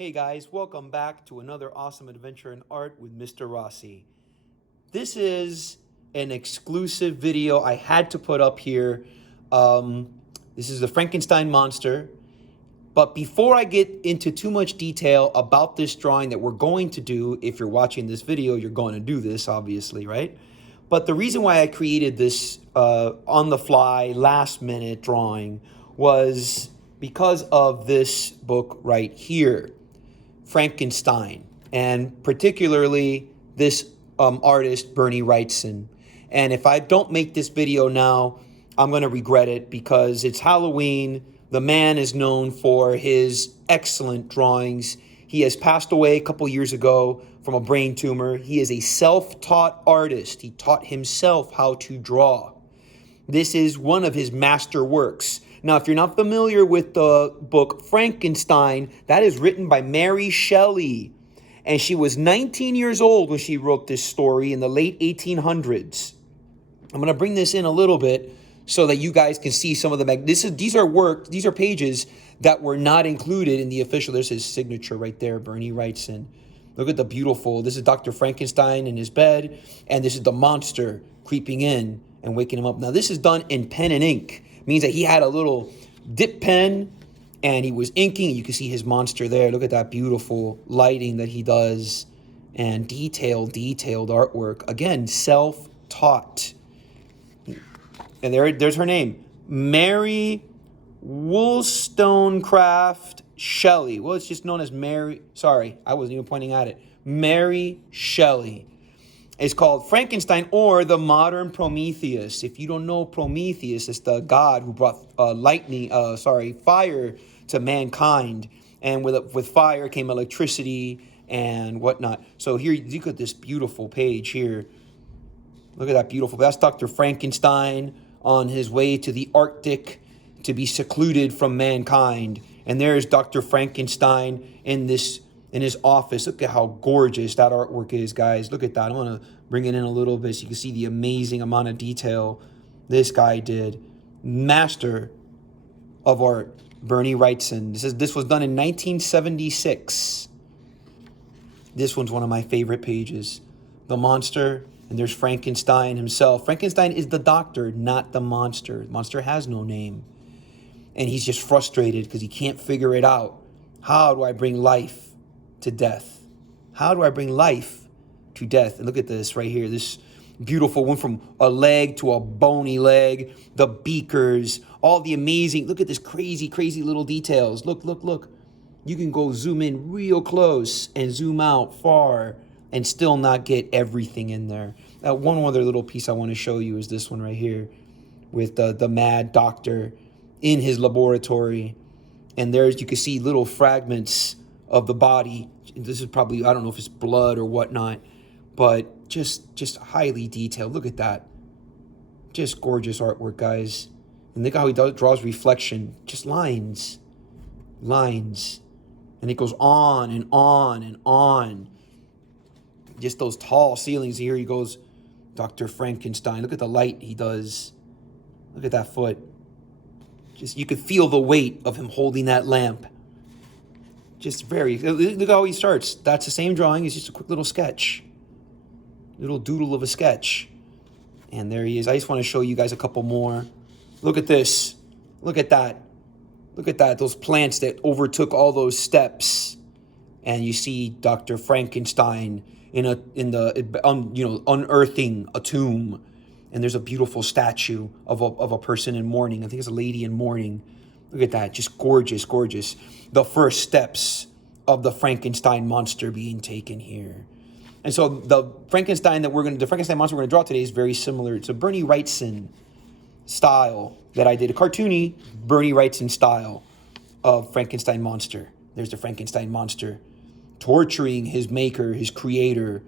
Hey guys, welcome back to another awesome adventure in art with Mr. Rossi. This is an exclusive video I had to put up here. This is the Frankenstein Monster. But before I get into too much detail about this drawing that we're going to do, if you're watching this video, you're going to do this, obviously, right? But the reason why I created this on-the-fly, last-minute drawing was because of this book right here, Frankenstein, and particularly this artist, Bernie Wrightson. And if I don't make this video now, I'm going to regret it because it's Halloween. The man is known for his excellent drawings. He has passed away a couple years ago from a brain tumor. He is a self-taught artist. He taught himself how to draw. This is one of his master works. Now, if you're not familiar with the book Frankenstein, that is written by Mary Shelley. And she was 19 years old when she wrote this story in the late 1800s. I'm going to bring this in a little bit so that you guys can see some of the these are pages that were not included in the official. There's his signature right there, Bernie Wrightson. Look at the beautiful. This is Dr. Frankenstein in his bed, and this is the monster creeping in and waking him up. Now, this is done in pen and ink. It means that he had a little dip pen and he was inking. You can see his monster there. Look at that beautiful lighting that he does and detailed artwork. Again, self-taught. And there's her name, Mary Wollstonecraft Shelley. Well, it's just known as Mary. Sorry, I wasn't even pointing at it. Mary Shelley. It's called Frankenstein, or the modern Prometheus. If you don't know Prometheus, it's the god who brought fire to mankind. And with fire came electricity and whatnot. So here, look at this beautiful page here. Look at that beautiful. That's Dr. Frankenstein on his way to the Arctic to be secluded from mankind. And there's Dr. Frankenstein in his office. Look at how gorgeous that artwork is, guys. Look at that. I want to bring it in a little bit so you can see the amazing amount of detail this guy did. Master of art, Bernie Wrightson. This was done in 1976. This one's one of my favorite pages. The monster, and there's Frankenstein himself. Frankenstein is the doctor, not the monster. The monster has no name. And he's just frustrated because he can't figure it out. How do I bring life to death? How do I bring life to death? And look at this right here. This beautiful one, from a leg to a bony leg. The beakers, all the amazing. Look at this crazy little details. Look. You can go zoom in real close and zoom out far and still not get everything in there. One other little piece I want to show you is this one right here with the mad doctor in his laboratory. And you can see little fragments of the body. This is probably, I don't know if it's blood or whatnot, but just highly detailed. Look at that. Just gorgeous artwork, guys. And look how he draws reflection. Just lines. And it goes on and on and on. Just those tall ceilings. Here he goes, Dr. Frankenstein. Look at the light he does. Look at that foot. Just, you could feel the weight of him holding that lamp. Just look how he starts. That's the same drawing. It's just a quick little sketch. Little doodle of a sketch. And there he is. I just want to show you guys a couple more. Look at this. Look at that. Look at that. Those plants that overtook all those steps. And you see Dr. Frankenstein unearthing a tomb. And there's a beautiful statue of a person in mourning. I think it's a lady in mourning. Look at that. Just gorgeous. The first steps of the Frankenstein monster being taken here. And so the Frankenstein monster we're going to draw today is very similar. It's a Bernie Wrightson style that I did. A cartoony Bernie Wrightson style of Frankenstein monster. There's the Frankenstein monster torturing his maker, his creator,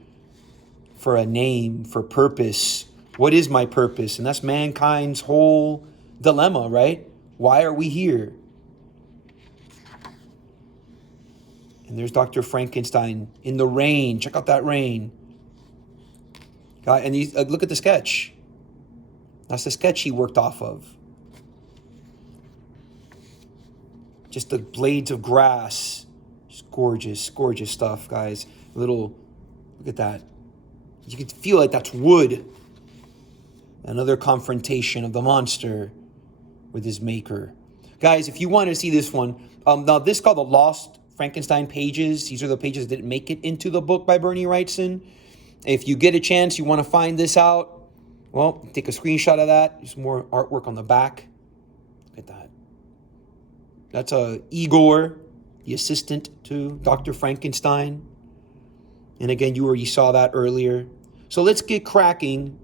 for a name, for purpose. What is my purpose? And that's mankind's whole dilemma, right? Why are we here? And there's Dr. Frankenstein in the rain. Check out that rain. And look at the sketch. That's the sketch he worked off of. Just the blades of grass Just gorgeous, gorgeous stuff, guys. Look at that. You can feel like that's wood. Another confrontation of the monster with his maker. Guys, if you want to see this one, now this is called the Lost Frankenstein pages. These are the pages that didn't make it into the book by Bernie Wrightson. If you get a chance, you want to find this out, well, take a screenshot of that. There's more artwork on the back. Look at that. That's Igor, the assistant to Dr. Frankenstein. And again, you already saw that earlier. So let's get cracking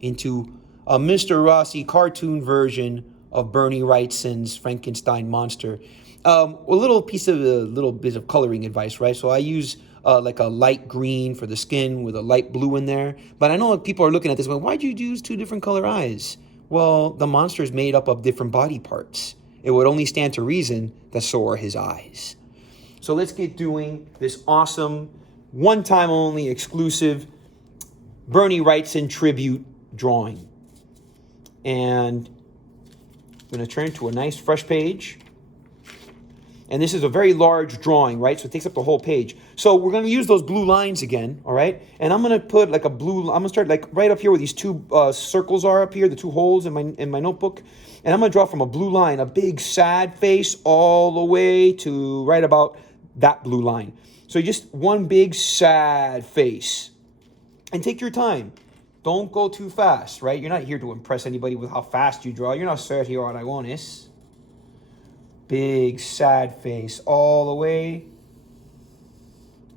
into a Mr. Rossi cartoon version of Bernie Wrightson's Frankenstein Monster. A little bit of coloring advice, right? So I use like a light green for the skin with a light blue in there. But I know people are looking at this going, why'd you use two different color eyes? Well, the monster is made up of different body parts. It would only stand to reason that so are his eyes. So let's get doing this awesome, one-time only exclusive Bernie Wrightson tribute drawing. And I'm going to turn to a nice fresh page. And this is a very large drawing, right? So it takes up the whole page. So we're going to use those blue lines again, all right? And I'm going to put like I'm going to start like right up here where these two circles are up here, the two holes in my notebook. And I'm going to draw from a blue line, a big sad face all the way to right about that blue line. So just one big sad face. And take your time. Don't go too fast, right? You're not here to impress anybody with how fast you draw. You're not Sergio Aragones. Big sad face all the way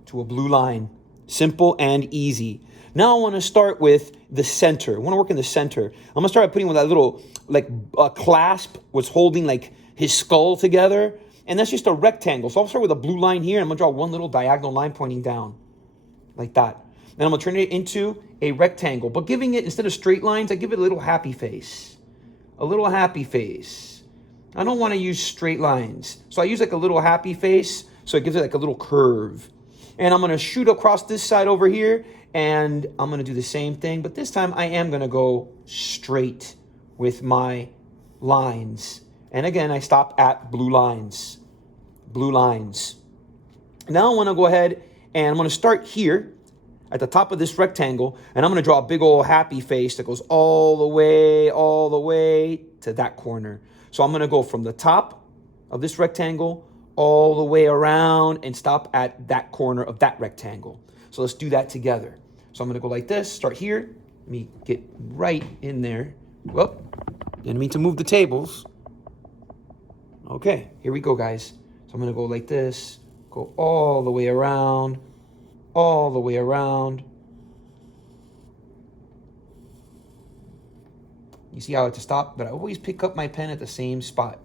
to a blue line. Simple and easy. Now I want to start with the center. I want to work in the center. I'm going to start putting with that little like clasp was holding like his skull together. And that's just a rectangle. So I'll start with a blue line here. And I'm going to draw one little diagonal line pointing down like that. Then I'm going to turn it into a rectangle. But giving it, instead of straight lines, I give it a little happy face. A little happy face. I don't want to use straight lines. So I use like a little happy face. So it gives it like a little curve. And I'm going to shoot across this side over here. And I'm going to do the same thing. But this time I am going to go straight with my lines. And again, I stop at blue lines. Blue lines. Now I want to go ahead and I'm going to start here at the top of this rectangle, and I'm going to draw a big old happy face that goes all the way to that corner. So I'm going to go from the top of this rectangle all the way around and stop at that corner of that rectangle. So let's do that together. So I'm going to go like this, start here. Let me get right in there. Well, didn't mean to move the tables. Okay, here we go, guys. So I'm going to go like this, go all the way around, all the way around. You see how I have to stop? But I always pick up my pen at the same spot.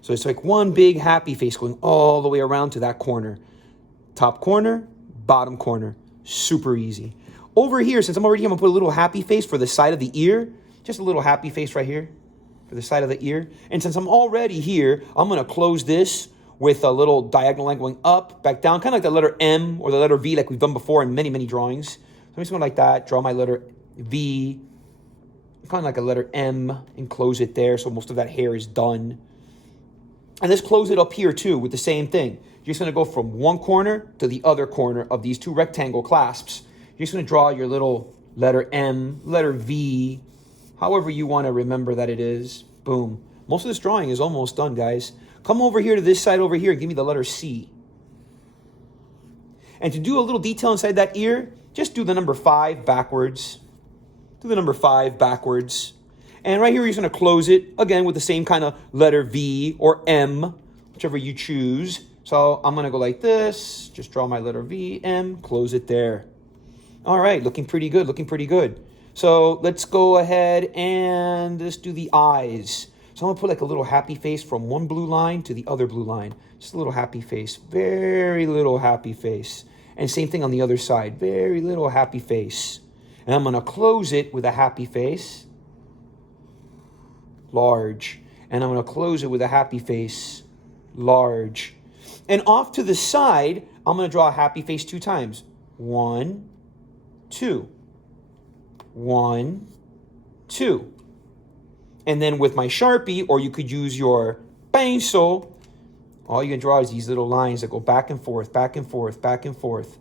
So it's like one big happy face going all the way around to that corner. Top corner, bottom corner. Super easy. Over here, since I'm already here, I'm going to put a little happy face for the side of the ear. Just a little happy face right here for the side of the ear. And since I'm already here, I'm going to close this with a little diagonal line going up, back down, kind of like the letter M or the letter V like we've done before in many, many drawings. So I'm just going like that, draw my letter V, kind of like a letter M, and close it there so most of that hair is done. And let's close it up here too with the same thing. You're just going to go from one corner to the other corner of these two rectangle clasps. You're just going to draw your little letter M, letter V, however you want to remember that it is. Boom. Most of this drawing is almost done, guys. Come over here to this side over here and give me the letter C. And to do a little detail inside that ear, just do the number 5 backwards. Do the number 5 backwards. And right here, you're just going to close it, again, with the same kind of letter V or M, whichever you choose. So I'm going to go like this, just draw my letter V, M, close it there. All right, looking pretty good, looking pretty good. So let's go ahead and let's do the eyes. So I'm going to put like a little happy face from one blue line to the other blue line. Just a little happy face. Very little happy face. And same thing on the other side. Very little happy face. And I'm going to close it with a happy face. Large. And I'm going to close it with a happy face. Large. And off to the side, I'm going to draw a happy face 2 times. 1, 2. 1, 2. And then with my Sharpie, or you could use your pencil, All you can draw is these little lines that go back and forth, back and forth, back and forth,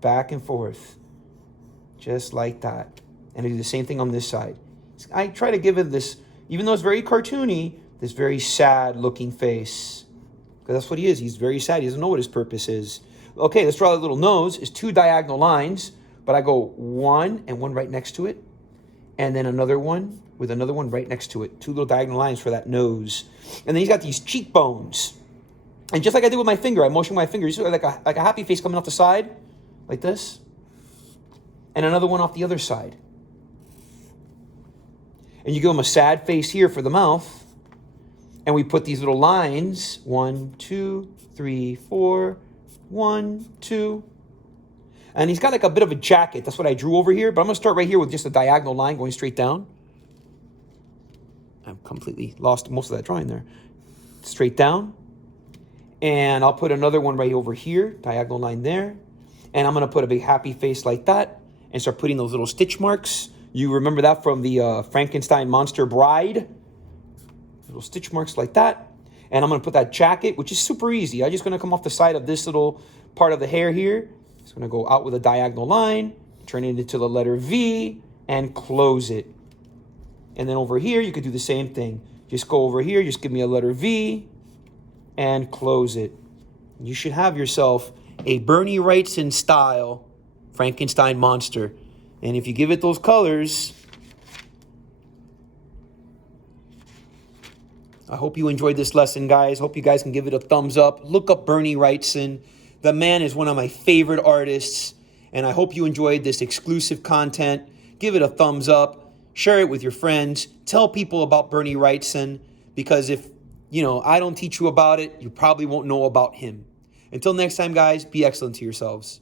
back and forth. Just like that. And I do the same thing on this side. I try to give it this, even though it's very cartoony, this very sad looking face. Because that's what he is. He's very sad. He doesn't know what his purpose is. Okay, let's draw a little nose. It's 2 diagonal lines, but I go 1 and 1 right next to it. And then another one with another one right next to it. 2 little diagonal lines for that nose. And then he's got these cheekbones. And just like I did with my finger, I motion my finger. You see like a happy face coming off the side, like this. And another one off the other side. And you give him a sad face here for the mouth. And we put these little lines, 1, 2, 3, 4, 1, 2. And he's got like a bit of a jacket. That's what I drew over here. But I'm going to start right here with just a diagonal line going straight down. I've completely lost most of that drawing there. Straight down. And I'll put another one right over here, diagonal line there. And I'm going to put a big happy face like that and start putting those little stitch marks. You remember that from the Frankenstein Monster bride. Little stitch marks like that. And I'm going to put that jacket, which is super easy. I'm just going to come off the side of this little part of the hair here. It's going to go out with a diagonal line, turn it into the letter V, and close it. And then over here, you could do the same thing. Just go over here, just give me a letter V, and close it. You should have yourself a Bernie Wrightson style Frankenstein monster. And if you give it those colors, I hope you enjoyed this lesson, guys. Hope you guys can give it a thumbs up. Look up Bernie Wrightson. The man is one of my favorite artists. And I hope you enjoyed this exclusive content. Give it a thumbs up. Share it with your friends. Tell people about Bernie Wrightson. Because if, I don't teach you about it, you probably won't know about him. Until next time, guys, be excellent to yourselves.